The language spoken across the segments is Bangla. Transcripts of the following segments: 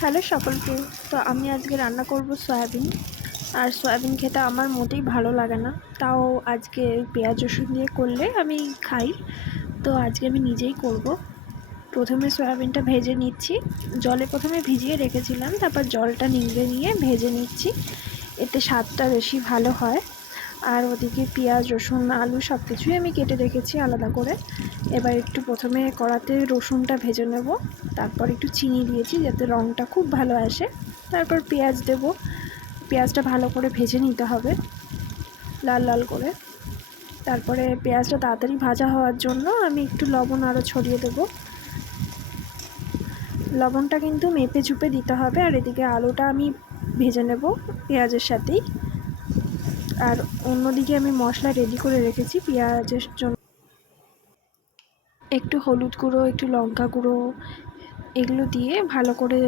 হ্যালো সকলকে, তো আমি আজকে রান্না করব সয়াবিন। আর সয়াবিন খেতে আমার মোটেই ভালো লাগে না। তাও আজকে পেঁয়াজ রসুন দিয়ে করলে আমি খাই। তো আজকে আমি নিজেই করব। প্রথমে সয়াবিনটা ভেজে নিচ্ছি। জলে প্রথমে ভিজিয়ে রেখেছিলাম, তারপর জলটা নিংড়ে নিয়ে ভেজে নিচ্ছি। এতে স্বাদটা বেশি ভালো হয়। আর ওদিকে পেঁয়াজ, রসুন, আলু সব কিছুই আমি কেটে রেখেছি আলাদা করে। এবার একটু প্রথমে কড়াতে রসুনটা ভেজে নেব। তারপর একটু চিনি দিয়েছি যাতে রঙটা খুব ভালো আসে। তারপর পেঁয়াজ দেব। পেঁয়াজটা ভালো করে ভেজে নিতে হবে লাল লাল করে। তারপরে পেঁয়াজটা তাড়াতাড়ি ভাজা হওয়ার জন্য আমি একটু লবণ আরও ছড়িয়ে দেবো। লবণটা কিন্তু মেপে ঝুপে দিতে হবে আর এদিকে আলুটা আমি ভেজে নেব পেঁয়াজের সাথেই। আর অন্যদিকে আমি মশলা রেডি করে রেখেছি, পেঁয়াজের জন্য। একটু হলুদ গুঁড়ো, একটু লঙ্কা গুঁড়ো, এগুলো দিয়ে ভালো করে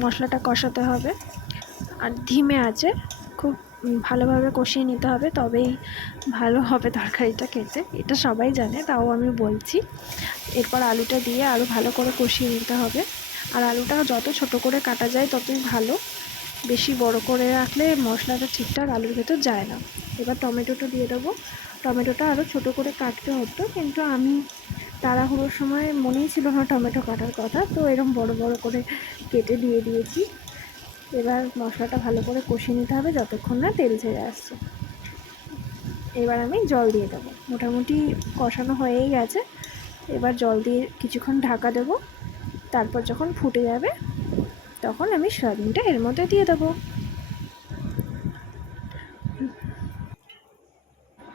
মশলাটা কষাতে হবে। আর ধিমে আছে, খুব ভালোভাবে কষিয়ে নিতে হবে, তবেই ভালো হবে তরকারিটা খেতে। এটা সবাই জানে, তাও আমি বলছি। এরপর আলুটা দিয়ে আরও ভালো করে কষিয়ে নিতে হবে। আর আলুটা যত ছোট করে কাটা যায়, ততই ভালো। বেশি বড় করে রাখলে মশলাটা ঠিকঠাক আলুর ভেতর যায় না। এবার টমেটোটা দিয়ে দেবো। টমেটোটা আরও ছোট করে কাটতে হতো, কিন্তু আমি তাড়াহুড়োর সময় মনেই ছিল না টমেটো কাটার কথা, তো এরম বড় বড় করে কেটে দিয়ে দিয়েছি। এবার মশলাটা ভালো করে কষিয়ে নিতে হবে যতক্ষণ না তেল ছেড়ে আসছে। এবার আমি জল দিয়ে দেবো। মোটামুটি কষানো হয়েই গেছে। এবার জল দিয়ে কিছুক্ষণ ঢাকা দেবো। তারপর যখন ফুটে যাবে তখন আমি সয়াবিনটা এর মধ্যে দিয়ে দেবো।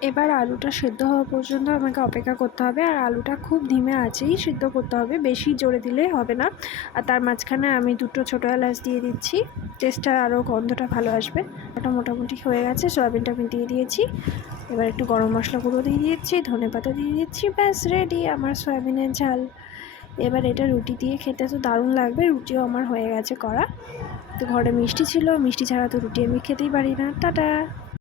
এবার আলুটা সেদ্ধ হওয়া পর্যন্ত আমাকে অপেক্ষা করতে হবে, আর আলুটা খুব ধিমে আছেই সিদ্ধ করতে হবে, বেশি জোরে দিলে হবে না। আর তার মাঝখানে আমি দুটো ছোটো এলাচ দিয়ে দিচ্ছি, টেস্টটা আরও গন্ধটা ভালো আসবে। ওটা মোটামুটি হয়ে গেছে, সয়াবিনটা আমি দিয়ে দিয়েছি। এবার একটু গরম মশলা গুঁড়ো দিয়ে দিচ্ছি ধনে পাতা দিয়ে দিচ্ছি ব্যাস রেডি আমার সয়াবিনের ঝাল। এবার এটা রুটি দিয়ে খেতে তো দারুণ লাগবে, রুটিও আমার হয়ে গেছে করা। তো ঘরে মিষ্টি ছিল, মিষ্টি ছাড়া তো রুটি আমি খেতেই পারি না। টাটা!